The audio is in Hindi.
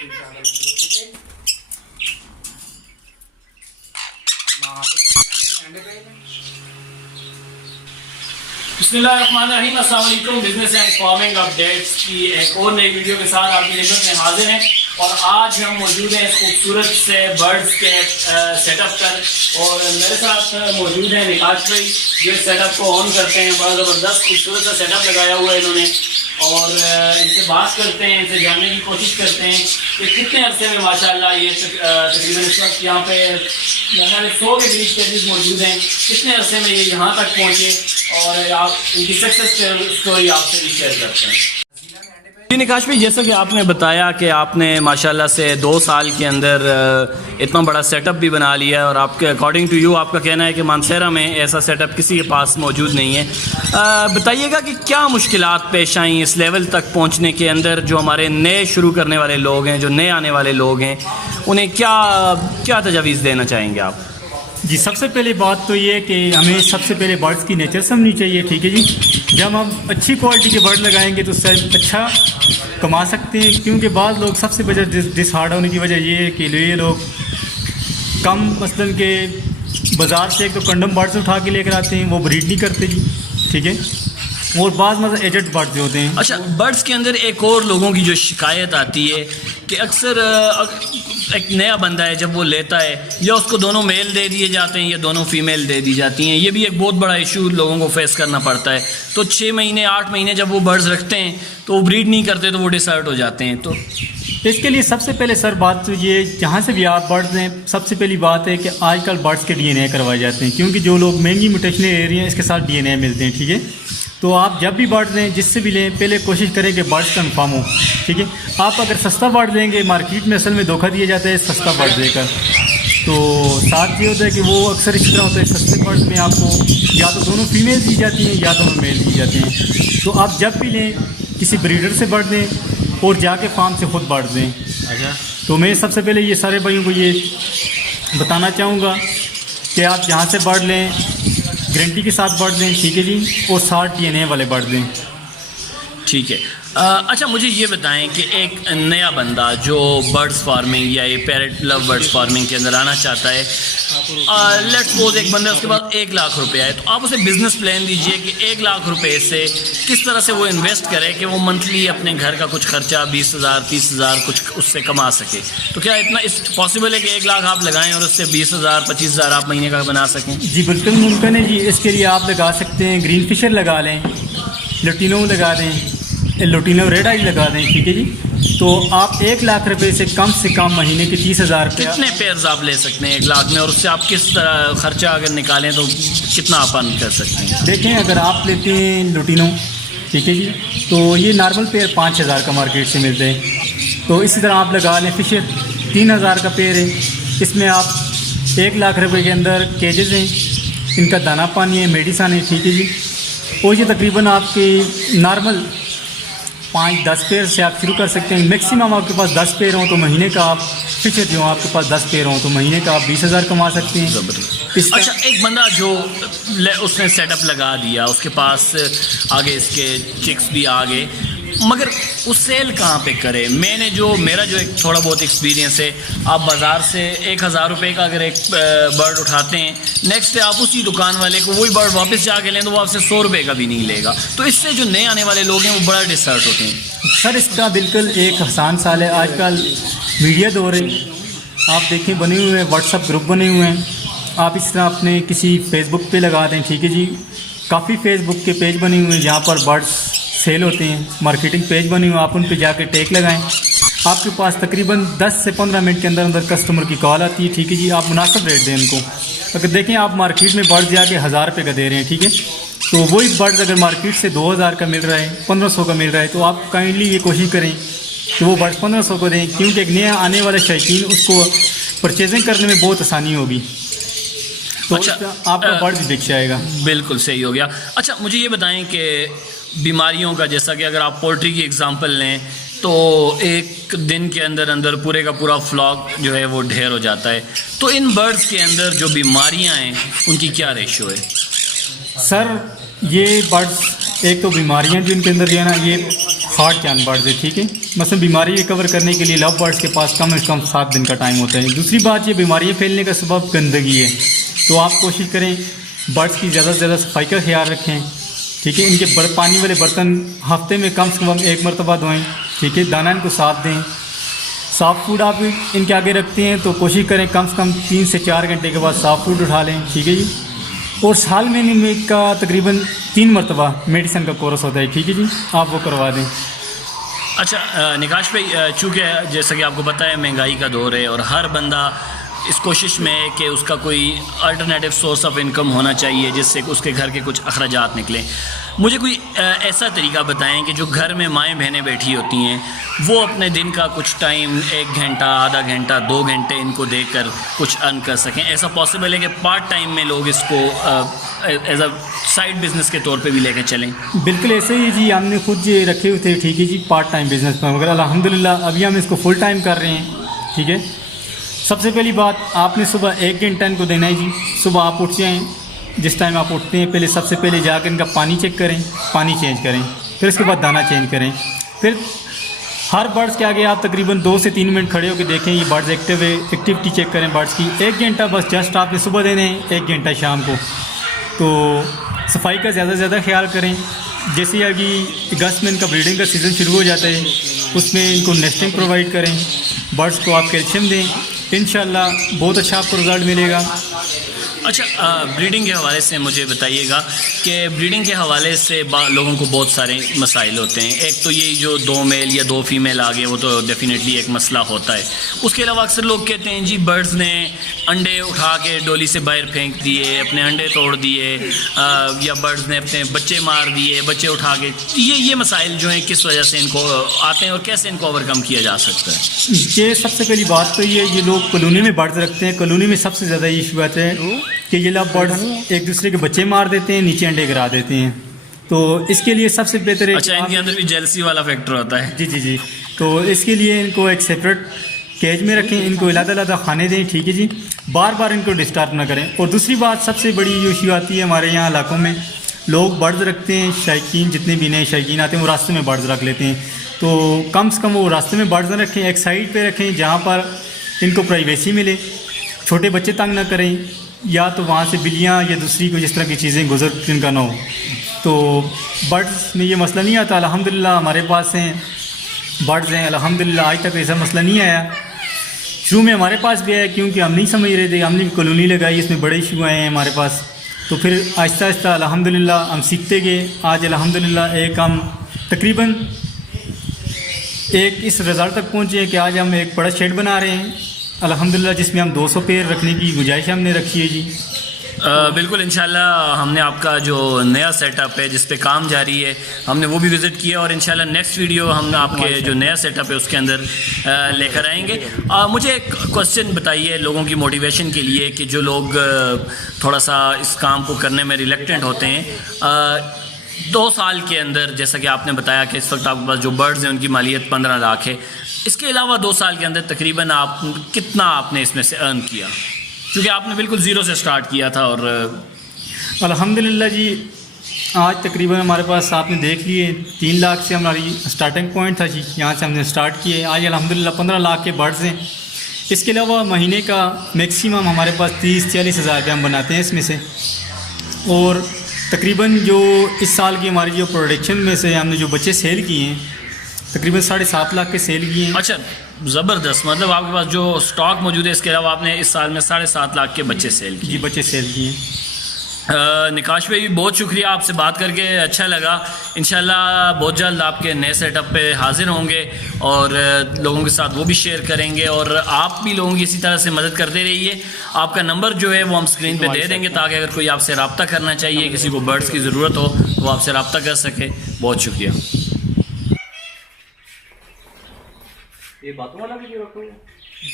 बिस्मिल्लाहिर्रहमानिर्रहीम, अस्सलाम वालेकुम। बिजनेस एंड फार्मिंग अपडेट्स की एक और नई वीडियो के साथ आपकी खिदमत में हाजिर हैं और आज हम मौजूद हैं खूबसूरत से बर्ड्स के सेटअप पर और मेरे साथ मौजूद हैं विकास भाई जो सेटअप को ऑन करते हैं। बड़ा ज़बरदस्त खूबसूरत सा सेटअप लगाया हुआ है इन्होंने और इनसे बात करते हैं, इनसे जानने की कोशिश करते हैं कि कितने अरसे में माशाल्लाह ये तकरीबन इस वक्त यहाँ पे 100 के बीच कैसेस मौजूद हैं, कितने अरसे में ये यहाँ तक पहुँचे और आप इनकी सक्सेस स्टोरी आपसे भी शेयर करते हैं। जी निकाश भाई, जैसा कि आपने बताया कि आपने माशाल्लाह से 2 साल के अंदर इतना बड़ा सेटअप भी बना लिया है और आपके अकॉर्डिंग टू यू आपका कहना है कि मानसेरा में ऐसा सेटअप किसी के पास मौजूद नहीं है। बताइएगा कि क्या मुश्किलात पेश आई इस लेवल तक पहुंचने के अंदर, जो हमारे नए शुरू करने वाले लोग हैं, जो नए आने वाले लोग हैं, उन्हें क्या क्या तजावीज़ देना चाहेंगे आप? जी, सबसे पहले बात तो ये है कि हमें सबसे पहले बर्ड्स की नेचर समझनी चाहिए, ठीक है जी। जब हम अच्छी क्वालिटी के बर्ड लगाएंगे तो उससे अच्छा कमा सकते हैं, क्योंकि बाद लोग सबसे बड़ा डिसहार्ड होने की वजह ये है कि ये लोग कम मसलन के बाज़ार से एक तो कंडम बर्ड्स उठा के लेकर आते हैं, वो ब्रीड नहीं करते जी, ठीक है, और बाद मतलब एजेड बर्ड्स होते हैं। अच्छा, बर्ड्स के अंदर एक और लोगों की जो शिकायत आती है कि अक्सर एक नया बंदा है, जब वो लेता है या उसको दोनों मेल दे दिए जाते हैं या दोनों फीमेल दे दी जाती हैं, ये भी एक बहुत बड़ा इशू लोगों को फेस करना पड़ता है। तो 6 महीने 8 महीने जब वो बर्ड्स रखते हैं तो वो ब्रीड नहीं करते, तो वो डिसर्ट हो जाते हैं। तो इसके लिए सबसे पहले सर बात तो ये, जहाँ से भी आप बर्ड्स हैं, सबसे पहली बात है कि आजकल बर्ड्स के DNA करवाए जाते हैं, क्योंकि जो लोग महंगी म्यूटेशनल एरिया इसके साथ DNA मिलते हैं, ठीक है। तो आप जब भी बर्ड लें, जिससे भी लें, पहले कोशिश करें कि बर्ड्स कन्फर्म हो, ठीक है। आप अगर सस्ता बर्ड लेंगे, मार्केट में असल में धोखा दिया जाता है सस्ता बर्ड देकर, तो साथ ये होता है कि वो अक्सर इस तरह होता है, सस्ते बर्ड में आपको या तो दोनों फीमेल दी जाती हैं या दोनों मेल दी जाते हैं। तो आप जब भी लें किसी ब्रीडर से बर्ड दें और जाके फार्म से खुद बर्ड दें। अच्छा, तो मैं सबसे पहले ये सारे भाइयों को ये बताना चाहूँगा कि आप जहाँ से बर्ड लें गारंटी के साथ बर्ड दें, ठीक है जी, और 60 DNA वाले बर्ड दें, ठीक है। अच्छा, मुझे ये बताएं कि एक नया बंदा जो बर्ड्स फार्मिंग या ये पैरेट लव बर्ड्स फार्मिंग के अंदर आना चाहता है, लेट्स सपोज एक बंदा उसके पास 1 लाख रुपया है, तो आप उसे बिजनेस प्लान दीजिए कि 1 लाख रुपए से किस तरह से वो इन्वेस्ट करे कि वो मंथली अपने घर का कुछ खर्चा 20,000 30,000 कुछ उससे कमा सके। तो क्या इतना पॉसिबल है कि 1 लाख आप लगाएं और उससे 20,000 25,000 आप महीने का बना सकें? जी बिल्कुल मुमकिन है जी। इसके लिए आप लगा सकते हैं, ग्रीन फिशर लगा लें, लुटिनो लगा दें, लुटिनो रेड आई लगा दें, ठीक है जी। तो आप 1 लाख रुपए से कम महीने के 30,000 कितने पेयर्स आप ले सकते हैं 1 लाख में, और उससे आप किस तरह खर्चा अगर निकालें तो कितना आप अर्न कर सकते हैं? देखें, अगर आप लेते हैं लुटिनो, ठीक है जी, तो ये नॉर्मल पेयर 5,000 का मार्केट से मिलते हैं। तो इसी तरह आप लगा लें फिशर, 3,000 का पेयर है, इसमें आप 1 लाख रुपए के अंदर केजेस हैं, इनका दाना पानी है, मेडिसन है, ठीक है जी। और ये तकरीबन आपके नॉर्मल 5-10 पेयर से आप शुरू कर सकते हैं। मैक्सिमम आपके पास 10 पेयर हों तो महीने का आप फिशर जो आपके पास 10 पेयर हों तो महीने का आप 20,000 कमा सकते हैं। अच्छा, एक बंदा जो उसने सेटअप लगा दिया, उसके पास आगे इसके चिक्स भी आ गए, मगर वो सेल कहाँ पे करे? मेरा जो एक थोड़ा बहुत एक्सपीरियंस है, आप बाज़ार से 1,000 रुपये का अगर एक बर्ड उठाते हैं, नेक्स्ट डे आप उसी दुकान वाले को वही बर्ड वापस जाके लें तो वो आपसे 100 रुपये का भी नहीं लेगा। तो इससे जो नए आने वाले लोग हैं वो बड़ा डिसर्ट होते हैं। सर इसका बिल्कुल एक आसान साल है। आजकल मीडिया दौर है, आप देखें बने हुए हैं, व्हाट्सअप ग्रुप बने हुए हैं, आप इस तरह अपने किसी फेसबुक पे लगा दें, ठीक है जी। काफ़ी फेसबुक के पेज बने हुए हैं जहाँ पर बर्ड्स सेल होते हैं, मार्केटिंग पेज बने हुए हैं, आप उन पे जाके टैग लगाएं। आपके पास तकरीबन 10 से 15 मिनट के अंदर अंदर कस्टमर की कॉल आती है, ठीक है जी। आप मुनासिब रेट दें उनको। अगर देखें आप मार्केट में बर्ड्स जाके 1,000 रुपये का दे रहे हैं, ठीक है, तो वही बर्ड्स अगर मार्केट से 2,000 का मिल रहा है, 1,500 का मिल रहा है, तो आप काइंडली ये कोशिश करें कि वो बर्ड्स 1,500 को दें, क्योंकि एक नया आने वाला शौकीन उसको परचेजिंग करने में बहुत आसानी होगी। तो अच्छा, आपका बर्ड भी बिक जाएगा। बिल्कुल सही हो गया। अच्छा, मुझे ये बताएं कि बीमारियों का, जैसा कि अगर आप पोल्ट्री की एग्जांपल लें तो एक दिन के अंदर अंदर पूरे का पूरा फ्लॉक जो है वो ढेर हो जाता है, तो इन बर्ड्स के अंदर जो बीमारियां हैं उनकी क्या रेशो है? सर ये बर्ड्स, एक तो बीमारियां जो इनके अंदर जो है ना, ये हार्ट कैन बर्ड्स है, ठीक है। मसलन बीमारी रिकवर करने के लिए लव बर्ड्स के पास कम से कम 7 दिन का टाइम होता है। दूसरी बात, ये बीमारियाँ फैलने का सबब गंदगी है, तो आप कोशिश करें बर्ड्स की ज़्यादा से ज़्यादा सफाई का ख्याल रखें, ठीक है। इनके पानी वाले बर्तन हफ्ते में कम से कम 1 मरतबा धोएं, ठीक है। दाना इनको साफ दें। साफ़ फूड आप इनके आगे रखते हैं तो कोशिश करें कम से कम 3 से 4 घंटे के बाद साफ़ फूड उठा लें, ठीक है जी। और साल में इनका तकरीबन 3 मरतबा मेडिसिन का कोर्स होता है, ठीक है जी, आप वो करवा दें। अच्छा निकाश भाई, चूँकि जैसा कि आपको पता है महंगाई का दौर है और हर बंदा इस कोशिश में है कि उसका कोई अल्टरनेटिव सोर्स ऑफ इनकम होना चाहिए जिससे उसके घर के कुछ अखराजात निकलें। मुझे कोई ऐसा तरीका बताएं कि जो घर में माएँ बहनें बैठी होती हैं वो अपने दिन का कुछ टाइम 1 घंटा, आधा घंटा, 2 घंटे इनको देकर कुछ अर्न कर सकें। ऐसा पॉसिबल है कि पार्ट टाइम में लोग इसको एज अ साइड बिज़नेस के तौर पे भी लेकर चलें? बिल्कुल ऐसे ही जी, हमने खुद ये रखे हुए थे, ठीक है जी, पार्ट टाइम बिज़नेस पर, मगर अल्हम्दुलिल्लाह अभी हम इसको फुल टाइम कर रहे हैं, ठीक है। सबसे पहली बात, आपने सुबह 1 घंटा इनको देना है जी। सुबह आप उठ जाएँ, जिस टाइम आप उठते हैं पहले सबसे पहले जाकर इनका पानी चेक करें, पानी चेंज करें, फिर उसके बाद दाना चेंज करें। फिर हर बर्ड्स के आगे आप तकरीबन 2 से 3 मिनट खड़े होकर देखें ये बर्ड्स एक्टिव है, एक्टिविटी चेक करें बर्ड्स की। 1 घंटा बस जस्ट आपने सुबह देने हैं, 1 घंटा शाम को। तो सफाई का ज़्यादा से ज़्यादा ख्याल करें। जैसे अभी अगस्त में इनका ब्रीडिंग का सीज़न शुरू हो जाता है, उसमें इनको नेस्टिंग प्रोवाइड करें, बर्ड्स को आप कैल्शियम दें, इंशाल्लाह बहुत अच्छा आपको रिज़ल्ट मिलेगा। अच्छा, ब्रीडिंग के हवाले से मुझे बताइएगा कि ब्रीडिंग के हवाले से लोगों को बहुत सारे मसाइल होते हैं। एक तो ये जो 2 मेल या 2 फीमेल आ गए वो तो डेफिनेटली एक मसला होता है। उसके अलावा अक्सर लोग कहते हैं जी बर्ड्स ने अंडे उठा के डोली से बाहर फेंक दिए, अपने अंडे तोड़ दिए, या बर्ड्स ने अपने बच्चे मार दिए, बच्चे उठा के। ये मसाइल जो हैं किस वजह से इनको आते हैं और कैसे इनको ओवरकम किया जा सकता है? ये सबसे पहली बात तो ये लोग कॉलोनी में बर्ड्स रखते हैं। कॉलोनी में सबसे ज़्यादा इशू आता है कि ये लोग बर्ड्स एक दूसरे के बच्चे मार देते हैं, नीचे अंडे गिरा देते हैं। तो इसके लिए सबसे बेहतर है, अच्छा, इनके अंदर भी जेलसी वाला फैक्टर होता है। जी जी जी। तो इसके लिए इनको एक सेपरेट केज में रखें, इनको अलग-अलग खाने दें, ठीक है जी। बार बार इनको डिस्टर्ब ना करें। और दूसरी बात सबसे बड़ी जो इशू आती है हमारे यहाँ इलाकों में, लोग बर्ड्स रखते हैं, शायकीन जितने भी नए शायकीन आते हैं वो रास्ते में बर्ड्स रख लेते हैं। तो कम से कम वो रास्ते में बर्ड्स ना रखें, एक साइड पे रखें जहाँ पर इनको प्राइवेसी मिले, छोटे बच्चे तंग ना करें, या तो वहाँ से बिल्लियाँ या दूसरी कोई इस तरह की चीज़ें गुजर जिनका ना हो। तो बर्ड्स में ये मसला नहीं आता। अल्हम्दुलिल्लाह हमारे पास हैं बर्ड्स हैं, अल्हम्दुलिल्लाह आज तक ऐसा मसला नहीं आया। शुरू में हमारे पास भी आया क्योंकि हम नहीं समझ रहे थे, हमने कॉलोनी लगाई, इसमें बड़े इशू आए हैं हमारे पास। तो फिर आहिस्ता आहिस्ता अल्हम्दुलिल्लाह हम सीखते गए। आज अल्हम्दुलिल्लाह एक हम तकरीबन एक इस रिज़ल्ट तक पहुँचे हैं कि आज हम एक बड़ा शेड बना रहे हैं अल्हम्दुलिल्लाह, जिसमें हम 200 पेड़ रखने की गुंजाइश हमने रखी है जी। बिल्कुल इंशाल्लाह हमने आपका जो नया सेटअप है जिस पे काम जारी है हमने वो भी विज़िट किया और इंशाल्लाह नेक्स्ट वीडियो हम आपके जो नया सेटअप है उसके अंदर लेकर आएंगे। मुझे एक क्वेश्चन बताइए लोगों की मोटिवेशन के लिए कि जो लोग थोड़ा सा इस काम को करने में रिलेक्टेंट होते हैं। 2 साल के अंदर जैसा कि आपने बताया कि इस वक्त आपके पास जो बर्ड्स हैं उनकी मालियत 15 लाख है, इसके अलावा 2 साल के अंदर तकरीबन आप कितना आपने इसमें से अर्न किया, क्योंकि आपने बिल्कुल ज़ीरो से स्टार्ट किया था? और अल्हम्दुलिल्लाह जी आज तकरीबन हमारे पास आपने देख लिए 3 लाख से हमारी स्टार्टिंग पॉइंट था जी, यहाँ से हमने स्टार्ट किए। आज अल्हम्दुलिल्लाह 15 लाख के बर्ड्स हैं। इसके अलावा महीने का मैक्सिमम हमारे पास 30-40 हज़ार रुपये हम बनाते हैं इसमें से। और तकरीबन जो इस साल की हमारी जो प्रोडक्शन में से हमने जो बच्चे सेल किए हैं तकरीबन 7.5 लाख के सेल किए हैं। अच्छा, ज़बरदस्त। मतलब आपके पास जो स्टॉक मौजूद है इसके अलावा आपने इस साल में 7.5 लाख के बच्चे सेल किए? जी, बच्चे सेल किए। निकाश भाई बहुत शुक्रिया, आपसे बात करके अच्छा लगा। इंशाल्लाह बहुत जल्द आपके नए सेटअप पे हाजिर होंगे और लोगों के साथ वो भी शेयर करेंगे और आप भी लोगों की इसी तरह से मदद करते रहिए। आपका नंबर जो है वो हम स्क्रीन पे दे देंगे ताकि अगर कोई आपसे रब्ता करना चाहिए, किसी को बर्ड्स की ज़रूरत हो तो वो आपसे रब्ता कर सके। बहुत शुक्रिया। ये बातों वाला वीडियो रखो।